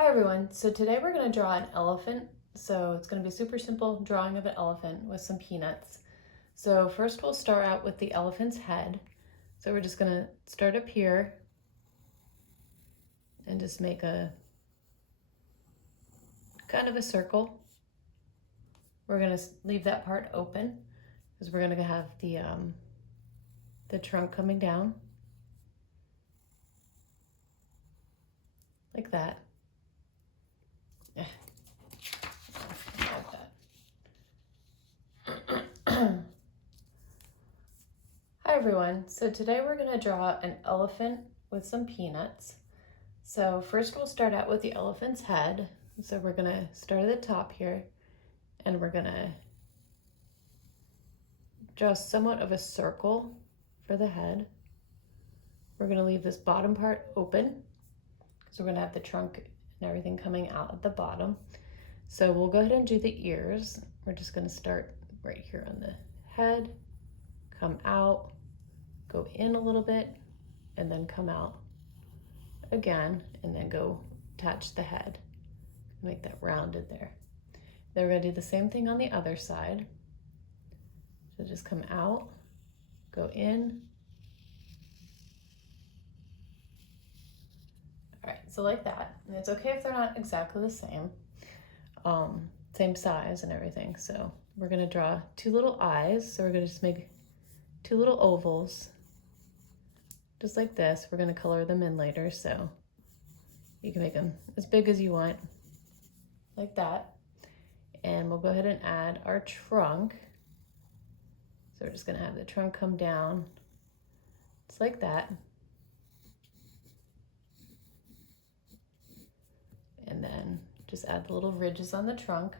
Hi everyone, so today we're going to draw an elephant. So it's going to be super simple drawing of an elephant with some peanuts. So first we'll start out with the elephant's head. So we're just going to start up here and just make a kind of a circle. We're going to leave that part open because we're going to have the trunk coming down like that. Hi everyone, so today we're going to draw an elephant with some peanuts. So first we'll start out with the elephant's head. So we're going to start at the top here and we're going to draw somewhat of a circle for the head. We're going to leave this bottom part open because we're going to have the trunk and everything coming out at the bottom. So we'll go ahead and do the ears. We're just going to start right here on the head, come out, go in a little bit, and then come out again, and then go attach the head. Make that rounded there. Then we're going to do the same thing on the other side. So just come out, go in. All right, so like that. And it's okay if they're not exactly the same, same size and everything. So we're going to draw two little eyes. So we're going to just make two little ovals, just like this. We're going to color them in later, so you can make them as big as you want, like that. And we'll go ahead and add our trunk. So we're just going to have the trunk come down, just like that. And then just add the little ridges on the trunk.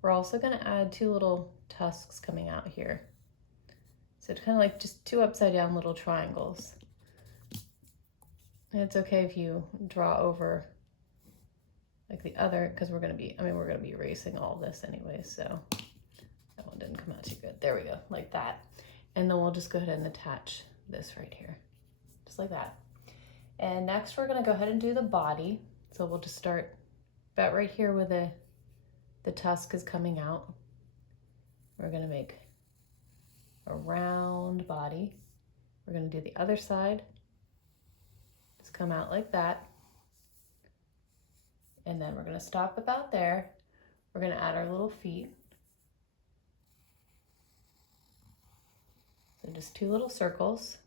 We're also going to add two little tusks coming out here. So it's kind of like just two upside down little triangles. And it's okay if you draw over like the other, because we're going to be erasing all this anyway, so that one didn't come out too good. There we go, like that. And then we'll just go ahead and attach this right here, just like that. And next we're going to go ahead and do the body. So we'll just start about right here where the tusk is coming out. We're going to make a round body. We're going to do the other side. Just come out like that. And then we're going to stop about there. We're going to add our little feet. So just two little circles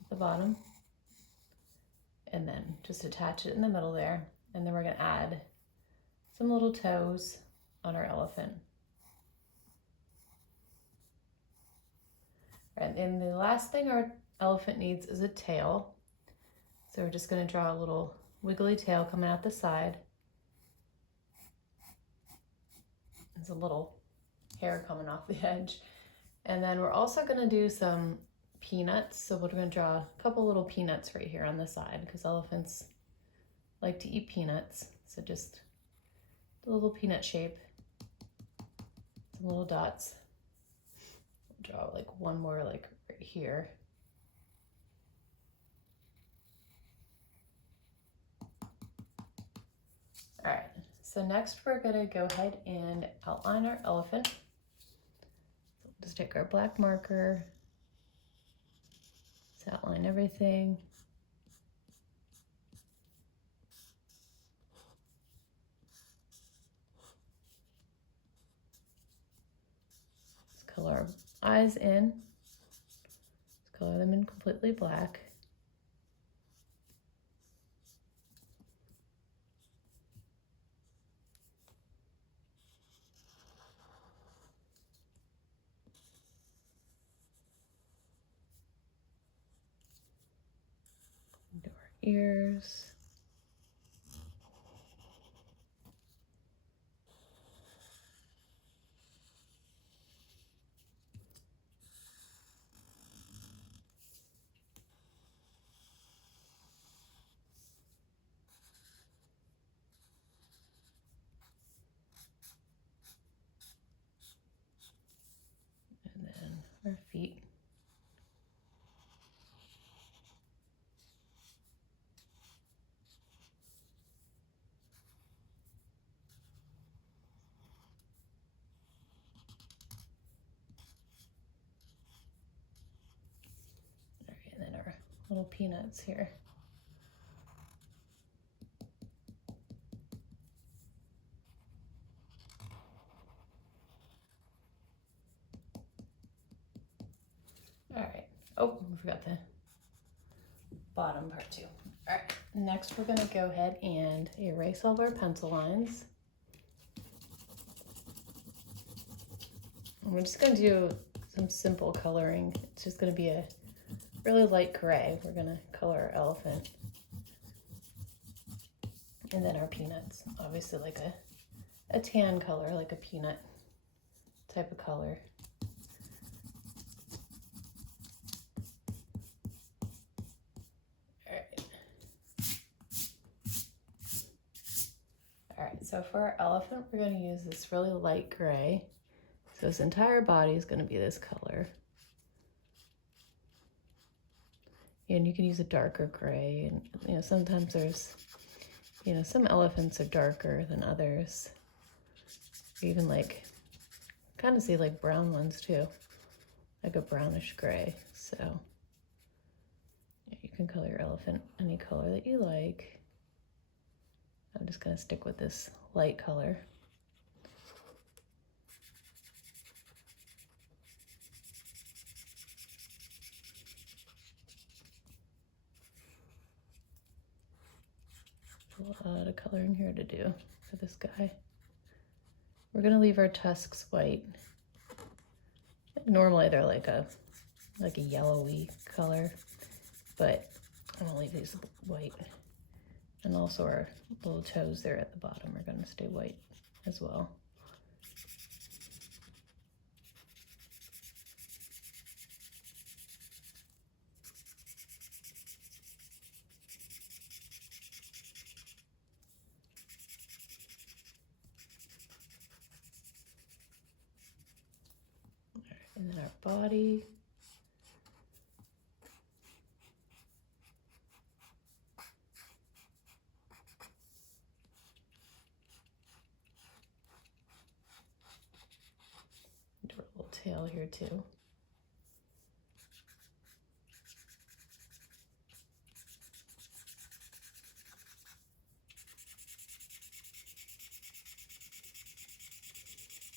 at the bottom. And then just attach it in the middle there. And then we're going to add some little toes on our elephant. And then the last thing our elephant needs is a tail. So we're just going to draw a little wiggly tail coming out the side. There's a little hair coming off the edge. And then we're also going to do some peanuts. So we're going to draw a couple little peanuts right here on the side because elephants like to eat peanuts. So just a little peanut shape, some little dots. Draw like one more like right here. All right, so next we're gonna go ahead and outline our elephant. So we'll just take our black marker, just outline everything. Just color our eyes in. Just color them in completely black. Do our ears. And then our feet. little peanuts here. All right. Oh, we forgot the bottom part too. All right. Next, we're going to go ahead and erase all of our pencil lines. And we're just going to do some simple coloring. It's just going to be a really light gray. We're going to color our elephant. And then our peanuts, obviously like a tan color, like a peanut type of color. All right, so for our elephant, we're going to use this really light gray. So his entire body is going to be this color. And you can use a darker gray. And, you know, sometimes there's, you know, some elephants are darker than others. Or even like, kind of see like brown ones too, like a brownish gray. So you can color your elephant any color that you like. I'm just going to stick with this light color. A lot of coloring here to do for this guy. We're going to leave our tusks white. Normally they're like a yellowy color, but I'm going to leave these white. And also our little toes there at the bottom are going to stay white as well. And then our body. Do a little tail here too.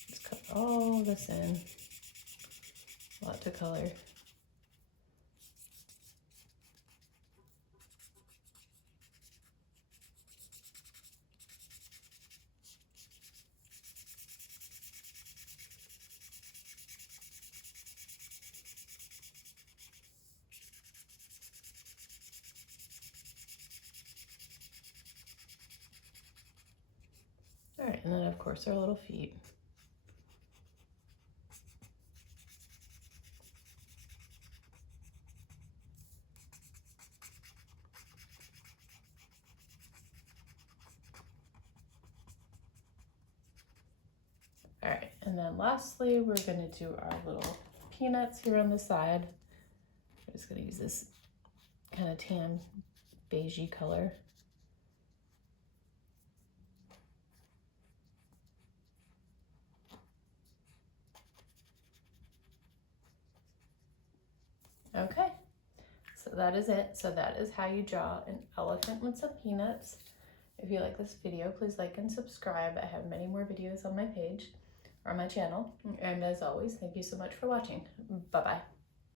Let's cut all this in. A lot to color. All right, and then of course our little feet. All right, and then lastly, we're gonna do our little peanuts here on the side. I'm just gonna use this kind of tan beigey color. Okay, so that is it. So that is how you draw an elephant with some peanuts. If you like this video, please like and subscribe. I have many more videos on my page or on my channel. And as always, thank you so much for watching. Bye-bye.